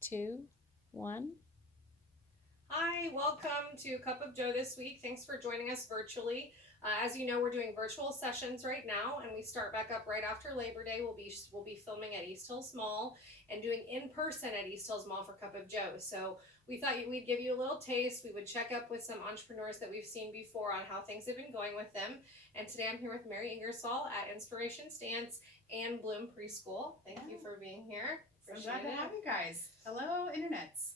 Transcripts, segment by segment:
Two, one. Hi, welcome to Cup of Joe this week. Thanks for joining us virtually. As you know, we're doing virtual sessions right now, and we start back up right after Labor Day. We'll be filming at East Hills Mall and doing in person at East Hills Mall for Cup of Joe. So we thought we'd give you a little taste. We would check up with some entrepreneurs that we've seen before on how things have been going with them. And today I'm here with Mary Ingersoll at Inspiration Stance and Bloom Preschool. Thank you for being here. I'm glad to have you guys. Hello, internets.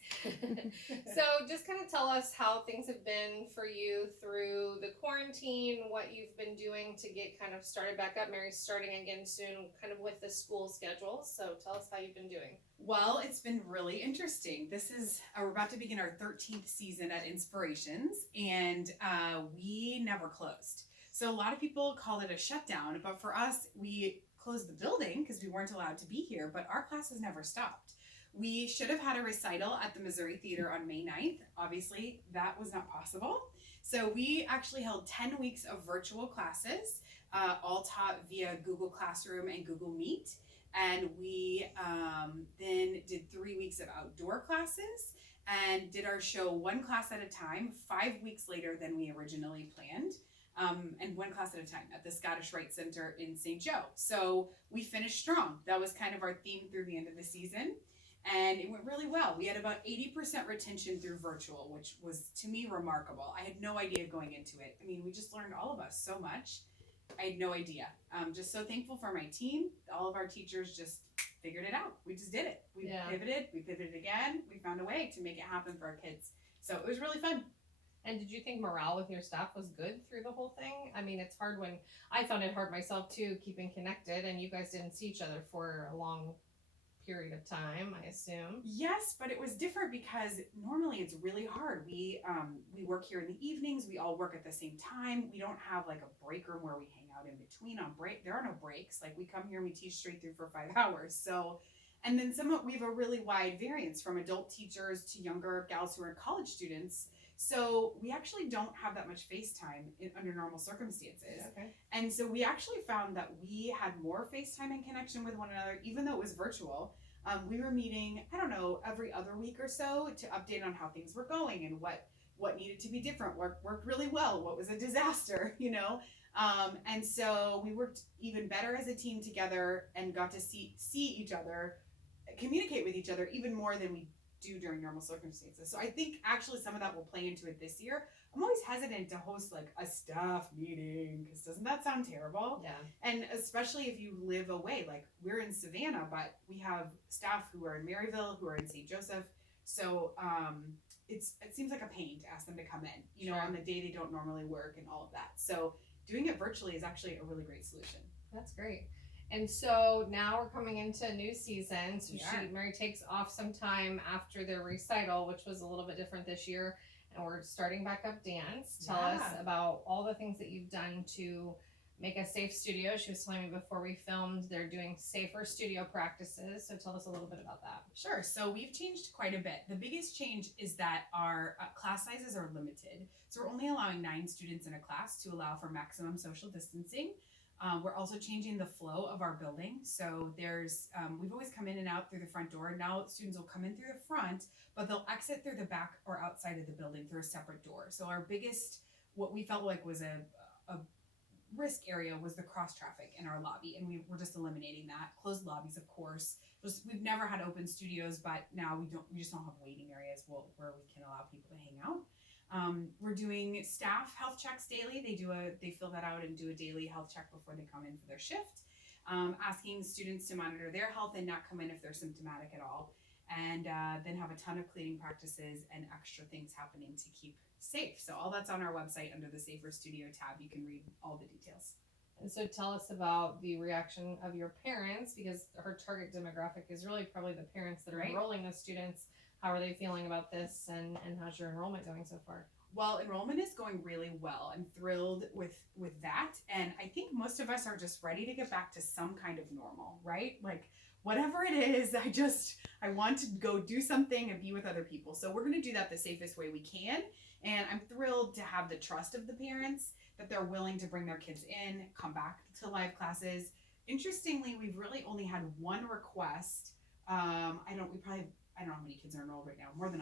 So, just kind of tell us how things have been for you through the quarantine, what you've been doing to get kind of started back up. Mary's starting again soon, kind of with the school schedule. So, tell us how you've been doing. Well, it's been really interesting. This is, we're about to begin our 13th season at Inspirations, and we never closed. So, a lot of people called it a shutdown, but for us, we closed the building because we weren't allowed to be here, but our classes never stopped. We should have had a recital at the Missouri Theater on May 9th. Obviously, that was not possible. So we actually held 10 weeks of virtual classes, all taught via Google Classroom and Google Meet. And we then did 3 weeks of outdoor classes and did our show one class at a time, 5 weeks later than we originally planned. And one class at a time at the Scottish Rite Center in St. Joe. So we finished strong. That was kind of our theme through the end of the season. And it went really well. We had about 80% retention through virtual, which was to me remarkable. I had no idea going into it. I mean, we just learned, all of us, so much. I had no idea. Just so thankful for my team. All of our teachers just figured it out. We just did it. We pivoted again. We found a way to make it happen for our kids. So it was really fun. And did you think morale with your staff was good through the whole thing? I mean, it's hard when I found it hard myself too, keeping connected, and you guys didn't see each other for a long period of time, I assume. Yes, but it was different because normally it's really hard. We work here in the evenings. We all work at the same time. We don't have like a break room where we hang out in between on break. There are no breaks. Like we come here and we teach straight through for 5 hours. So, and then we have a really wide variance from adult teachers to younger gals who are college students. So we actually don't have that much FaceTime under normal circumstances. Okay. And so we actually found that we had more FaceTime and connection with one another, even though it was virtual. We were meeting, I don't know, every other week or so to update on how things were going and what needed to be different, what worked really well, what was a disaster, you know? And so we worked even better as a team together and got to see each other, communicate with each other even more than we do during normal circumstances. So I think actually some of that will play into it this year. I'm always hesitant to host like a staff meeting because doesn't that sound terrible? Yeah. And especially if you live away, like we're in Savannah, but we have staff who are in Maryville, who are in St. Joseph. So it seems like a pain to ask them to come in, you know, on the day they don't normally work and all of that. So doing it virtually is actually a really great solution. That's great. And so now we're coming into a new season. So Mary takes off some time after their recital, which was a little bit different this year. And we're starting back up dance. Tell us about all the things that you've done to make a safe studio. She was telling me before we filmed, they're doing safer studio practices. So tell us a little bit about that. Sure. So we've changed quite a bit. The biggest change is that our class sizes are limited. So we're only allowing 9 students in a class to allow for maximum social distancing. We're also changing the flow of our building. So we've always come in and out through the front door. Now students will come in through the front, but they'll exit through the back or outside of the building through a separate door. So our biggest, what we felt like was a risk area was the cross traffic in our lobby. And we're just eliminating that. Closed lobbies, of course. We've never had open studios, but now we just don't have waiting areas where we can allow people to hang out. We're doing staff health checks daily. They fill that out and do a daily health check before they come in for their shift. Asking students to monitor their health and not come in if they're symptomatic at all. And then have a ton of cleaning practices and extra things happening to keep safe. So all that's on our website under the Safer Studio tab. You can read all the details. And so tell us about the reaction of your parents, because her target demographic is really probably the parents that are enrolling the students. How are they feeling about this, and how's your enrollment going so far? Well, enrollment is going really well. I'm thrilled with that. And I think most of us are just ready to get back to some kind of normal, right? Like whatever it is, I want to go do something and be with other people. So we're going to do that the safest way we can. And I'm thrilled to have the trust of the parents that they're willing to bring their kids in, come back to live classes. Interestingly, we've really only had one request I don't know how many kids are enrolled right now. More than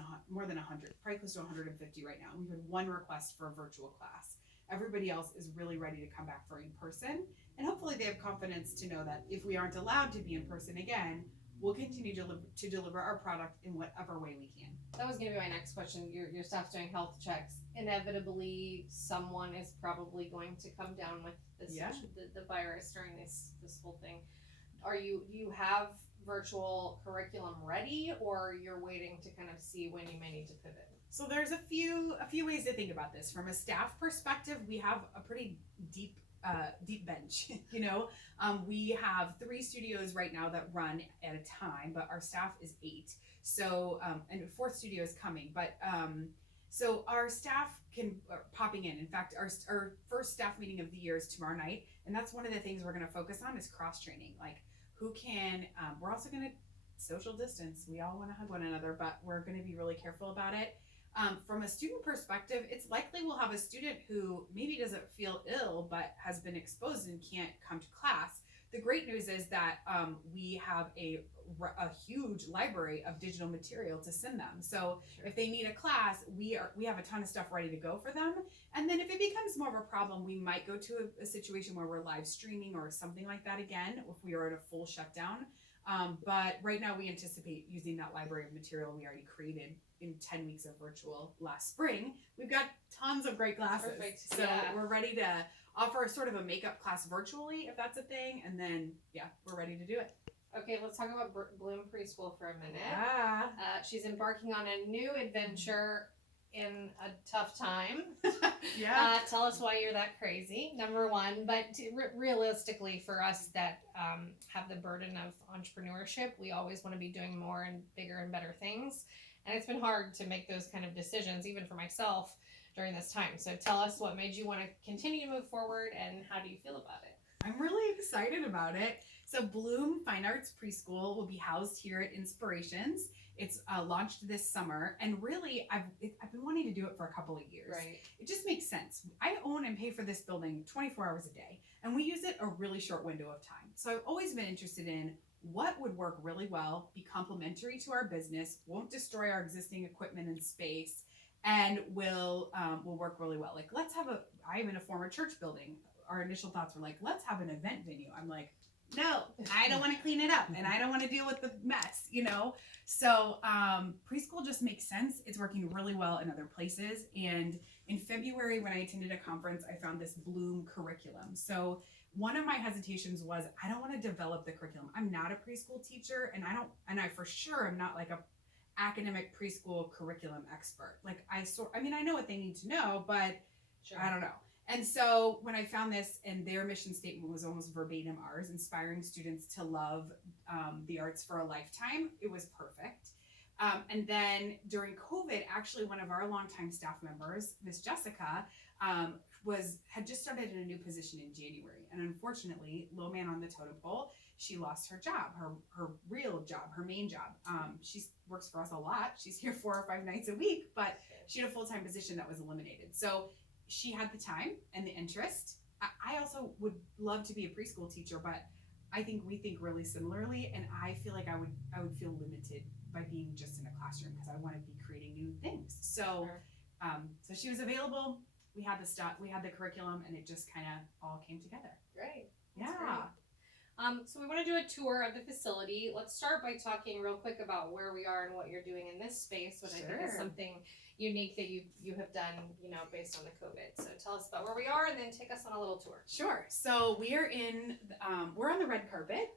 100, probably close to 150 right now. We've had one request for a virtual class. Everybody else is really ready to come back for in person, and hopefully they have confidence to know that if we aren't allowed to be in person again, we'll continue to deliver our product in whatever way we can. That was going to be my next question. Your staff's doing health checks. Inevitably, someone is probably going to come down with this the virus during this whole thing. Are you have virtual curriculum ready, or you're waiting to kind of see when you may need to pivot? So there's a few ways to think about this. From a staff perspective, we have a pretty deep bench. We have 3 studios right now that run at a time, but our staff is 8. So and a 4th studio is coming, but so our staff are popping in. In fact, our first staff meeting of the year is tomorrow night, and that's one of the things we're going to focus on is cross training. Like, who can? We're also going to social distance. We all want to hug one another, but we're going to be really careful about it. From a student perspective, it's likely we'll have a student who maybe doesn't feel ill but has been exposed and can't come to class. The great news is that we have a huge library of digital material to send them. So if they need a class, we have a ton of stuff ready to go for them. And then if it becomes more of a problem, we might go to a situation where we're live streaming or something like that again if we are at a full shutdown. But right now we anticipate using that library of material we already created in 10 weeks of virtual last spring. We've got tons of great classes. Perfect. So we're ready to offer sort of a makeup class virtually, if that's a thing. And then, we're ready to do it. Okay, let's talk about Bloom Preschool for a minute. Yeah. She's embarking on a new adventure in a tough time. Yeah. Tell us why you're that crazy, number one. But realistically, for us that have the burden of entrepreneurship, we always want to be doing more and bigger and better things. And it's been hard to make those kind of decisions, even for myself, during this time. So tell us what made you want to continue to move forward, and how do you feel about it? I'm really excited about it. So Bloom Fine Arts Preschool will be housed here at Inspirations. It's launched this summer, and really, I've been wanting to do it for a couple of years. Right. It just makes sense. I own and pay for this building 24 hours a day, and we use it a really short window of time. So I've always been interested in what would work really well, be complementary to our business, won't destroy our existing equipment and space, and will work really well. Like, I'm in a former church building. Our initial thoughts were like, let's have an event venue. I'm like, no, I don't want to clean it up, and I don't want to deal with the mess, So preschool just makes sense. It's working really well in other places. And in February, when I attended a conference, I found this Bloom curriculum. So one of my hesitations was, I don't want to develop the curriculum. I'm not a preschool teacher, and I for sure am not like a academic preschool curriculum expert. Like, I know what they need to know, but Sure. I don't know. And so when I found this, and their mission statement was almost verbatim ours, inspiring students to love the arts for a lifetime, it was perfect. And then during COVID, actually one of our longtime staff members, Miss Jessica, had just started in a new position in January. And unfortunately, low man on the totem pole, she lost her job, her real job, her main job. She works for us a lot. She's here 4 or 5 nights a week, but she had a full-time position that was eliminated. So she had the time and the interest. I also would love to be a preschool teacher, but we think really similarly, and I feel like I would feel limited by being just in a classroom, because I want to be creating new things. So, Sure. So she was available. We had the stuff, we had the curriculum, and it just kind of all came together. Great. Yeah. Great. So we want to do a tour of the facility. Let's start by talking real quick about where we are and what you're doing in this space, which I think is something unique that you have done, based on the COVID. So tell us about where we are, and then take us on a little tour. Sure. So we are we're on the red carpet.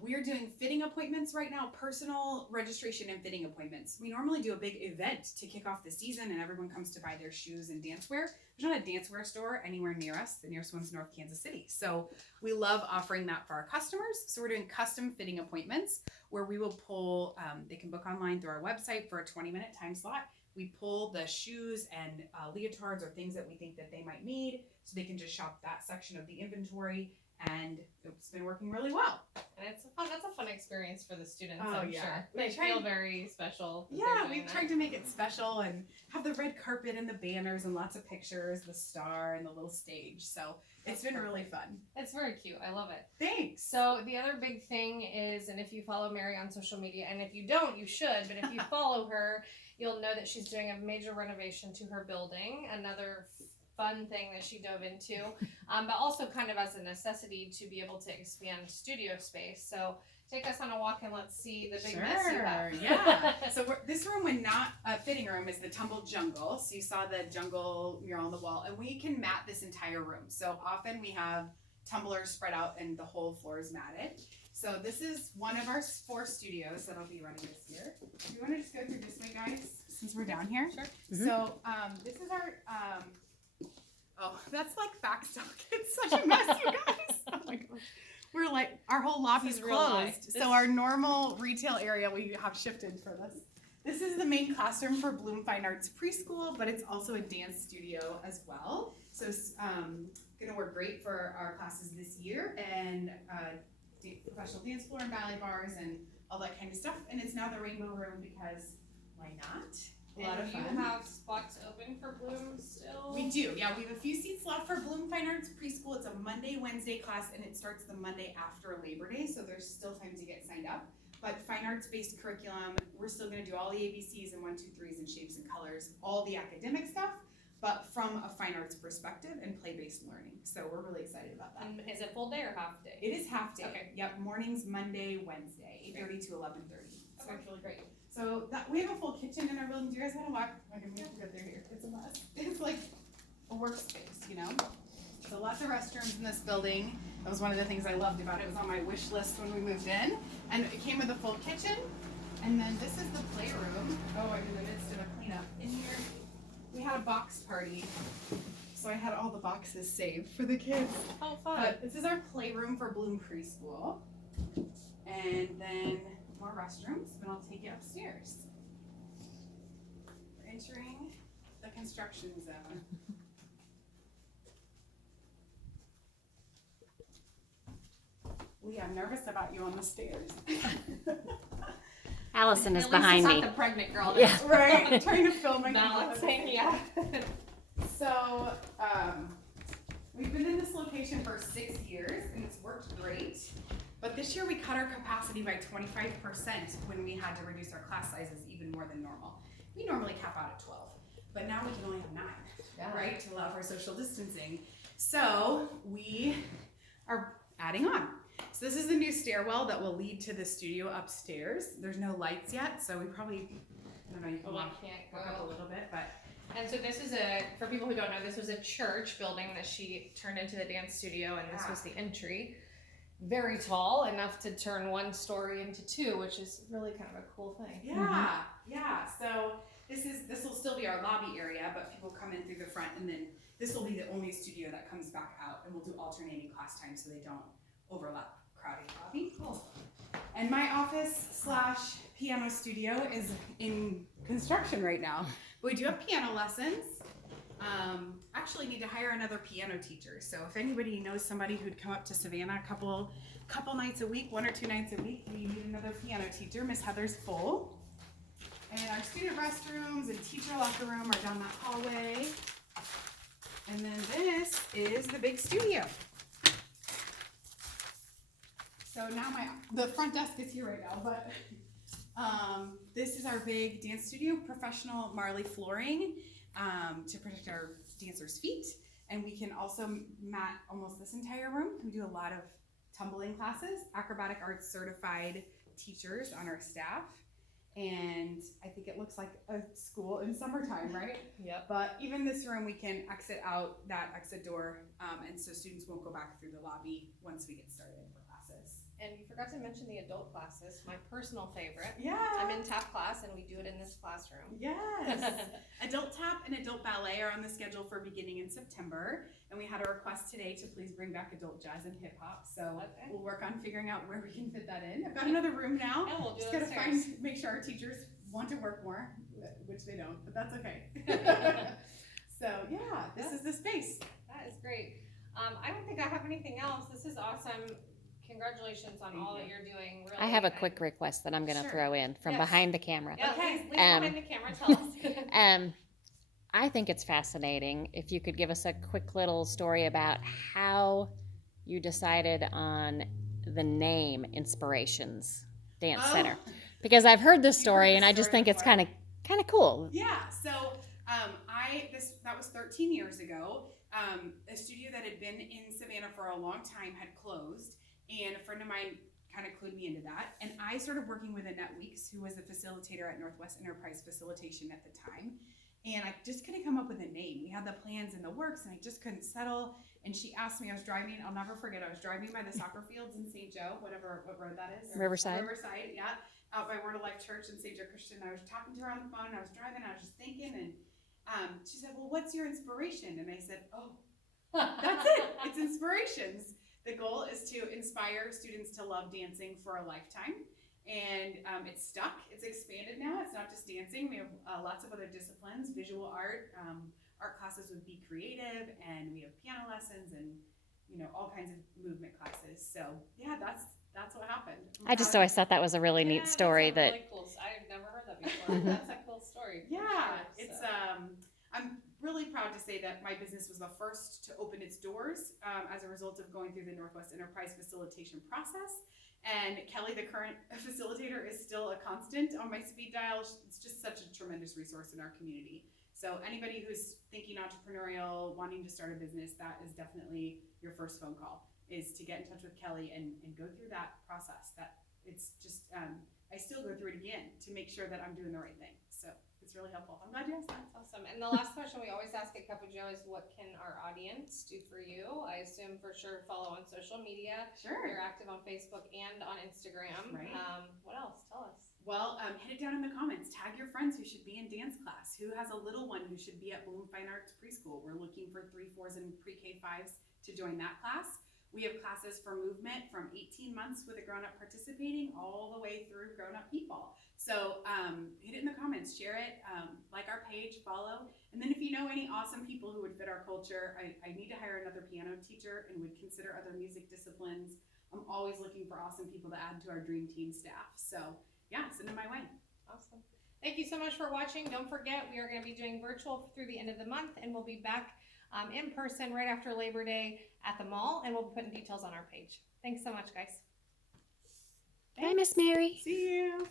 We are doing fitting appointments right now, personal registration and fitting appointments. We normally do a big event to kick off the season, and everyone comes to buy their shoes and dancewear. There's not a dancewear store anywhere near us. The nearest one's North Kansas City. So we love offering that for our customers. So we're doing custom fitting appointments where we will pull, they can book online through our website for a 20-minute time slot. We pull the shoes and leotards or things that we think that they might need, so they can just shop that section of the inventory, and it's been working really well. And that's a fun experience for the students, Oh, I'm yeah. sure. We They tried- feel very special. that Yeah, they're doing we've that. tried to make it special and have the red carpet and the banners and lots of pictures, the star and the little stage. So it's been really fun. It's very cute. I love it. Thanks. So the other big thing is, and if you follow Mary on social media, and if you don't, you should, but if you follow her, you'll know that she's doing a major renovation to her building. Another fun thing that she dove into, but also kind of as a necessity to be able to expand studio space. So take us on a walk and let's see the big mess you have. Yeah. So this room, when not a fitting room, is the tumbled jungle. So you saw the jungle mural on the wall, and we can mat this entire room. So often we have tumblers spread out and the whole floor is matted. So this is one of our 4 studios that I'll be running this year. Do you want to just go through this way, guys, since we're down here? Sure. So this is our, oh, that's like backstock. It's such a mess, you guys. Oh my gosh. We're like, our whole lobby's This is real life. closed. So our normal retail area we have shifted for this. This is the main classroom for Bloom Fine Arts Preschool, but it's also a dance studio as well. So it's going to work great for our classes this year, and professional dance floor and ballet bars and all that kind of stuff. And it's now the Rainbow Room because why not? A lot of fun. You have spots open for Bloom still? We do, yeah. We have a few seats left for Bloom Fine Arts Preschool. It's a Monday, Wednesday class, and it starts the Monday after Labor Day, so there's still time to get signed up. But fine arts-based curriculum, we're still going to do all the ABCs and 1, 2, 3s and shapes and colors, all the academic stuff, but from a fine arts perspective and play-based learning. So we're really excited about that. And is it full day or half day? It is half day. Okay. Yep, mornings Monday, Wednesday, 8:30 to 11:30. So Okay. it's really great. So we have a full kitchen in our building. Do you guys want to walk? Okay, we have to go through here. It's a mess. It's like a workspace, you know? So lots of restrooms in this building. That was one of the things I loved about it. It was on my wish list when we moved in. And it came with a full kitchen. And then this is the playroom. Oh, I'm in the midst of a cleanup. In here, we had a box party. So I had all the boxes saved for the kids. Oh, fun. But this is our playroom for Bloom Preschool. And then more restrooms, but I'll take you upstairs. We're entering the construction zone. Lee, I'm nervous about you on the stairs. Allison is At least behind it's me. not the pregnant girl. Yeah. that's Right, trying to film my balancing, yeah. So, we've been in this location for 6 years and it's worked great. But this year we cut our capacity by 25% when we had to reduce our class sizes even more than normal. We normally cap out at 12, but now we can only have 9, right, to allow for social distancing. So we are adding on. So this is the new stairwell that will lead to the studio upstairs. There's no lights yet, so we probably, I don't know, you can Well, I walk can't up a go. little bit, but And so this is for people who don't know, this was a church building that she turned into the dance studio, and this was the entry. Very tall, enough to turn 1 story into 2, which is really kind of a cool thing. yeah, yeah. So this will still be our lobby area, but people come in through the front, and then this will be the only studio that comes back out, and we'll do alternating class times so they don't overlap crowded lobby. Cool. And my office / piano studio is in construction right now. But we do have piano lessons. Actually need to hire another piano teacher. So if anybody knows somebody who'd come up to Savannah a couple nights a week, 1 or 2 nights a week, we need another piano teacher. Miss Heather's full. And our student restrooms and teacher locker room are down that hallway. And then this is the big studio. So now the front desk is here right now, but this is our big dance studio, professional Marley flooring to protect our dancers' feet. And we can also mat almost this entire room. We do a lot of tumbling classes, acrobatic arts certified teachers on our staff. And I think it looks like a school in summertime, right? Yep. But even this room, we can exit out that exit door, and so students won't go back through the lobby once we get started for classes. And you forgot to mention the adult classes, my personal favorite. Yeah. I'm in tap class, and we do it in this classroom. Yes. Adult tap and adult ballet are on the schedule for beginning in September. And we had a request today to please bring back adult jazz and hip hop. So Okay. we'll work on figuring out where we can fit that in. I've got another room now. And we'll do Just it gotta upstairs. make sure our teachers want to work more, which they don't, but that's okay. So yeah, this is the space. That is great. I don't think I have anything else. This is awesome. Congratulations on Thank all you. that you're doing. Really, I have a quick request that I'm going to Sure. throw in from Yes. behind the camera. Yeah, Okay. please Um, behind the camera, tell us. I think it's fascinating if you could give us a quick little story about how you decided on the name Inspirations Dance Oh. Center, because I've heard this You've story heard and this I just story think it's before. kind of cool. Yeah. So that was 13 years ago. A studio that had been in Savannah for a long time had closed, and a friend of mine kind of clued me into that. And I started working with Annette Weeks, who was the facilitator at Northwest Enterprise Facilitation at the time. And I just couldn't come up with a name. We had the plans in the works, and I just couldn't settle. And she asked me, I was driving, I'll never forget, I was driving by the soccer fields in St. Joe, what road that is. Riverside. Riverside, yeah. Out by Word of Life Church in St. Joe Christian. I was talking to her on the phone, I was driving, I was just thinking, and she said, well, what's your inspiration? And I said, oh, that's it. It's Inspirations. The goal is to inspire students to love dancing for a lifetime. And it's stuck. It's expanded now. It's not just dancing. We have lots of other disciplines, visual art, art classes with Be Creative, and we have piano lessons and, all kinds of movement classes. So yeah, that's what happened. I just always thought that was a really neat story. That's a really cool. I've never heard that before. That's a cool story. Yeah, sure, it's so. I'm really proud to say that my business was the first to open its doors as a result of going through the Northwest Enterprise facilitation process. And Kelly, the current facilitator, is still a constant on my speed dial. It's just such a tremendous resource in our community. So anybody who's thinking entrepreneurial, wanting to start a business, that is definitely your first phone call, is to get in touch with Kelly and go through that process. That it's just, I still go through it again to make sure that I'm doing the right thing. So it's really helpful. I'm glad you asked that. That's awesome. And the last question we always ask at Cup of Joe is, what can our audience do for you? I assume for sure follow on social media. Sure. You're active on Facebook and on Instagram. Right. What else? Tell us. Well, hit it down in the comments. Tag your friends who should be in dance class. Who has a little one who should be at Bloom Fine Arts Preschool? We're looking for 3, 4s, and pre-K 5s to join that class. We have classes for movement from 18 months with a grown-up participating all the way through grown-up people. So hit it in the comments, share it, like our page, follow. And then if you know any awesome people who would fit our culture, I need to hire another piano teacher and would consider other music disciplines. I'm always looking for awesome people to add to our dream team staff. So yeah, send them my way. Awesome. Thank you so much for watching. Don't forget, we are going to be doing virtual through the end of the month, and we'll be back in person right after Labor Day at the mall, and we'll be putting details on our page. Thanks so much, guys. Bye, Miss Mary. See you.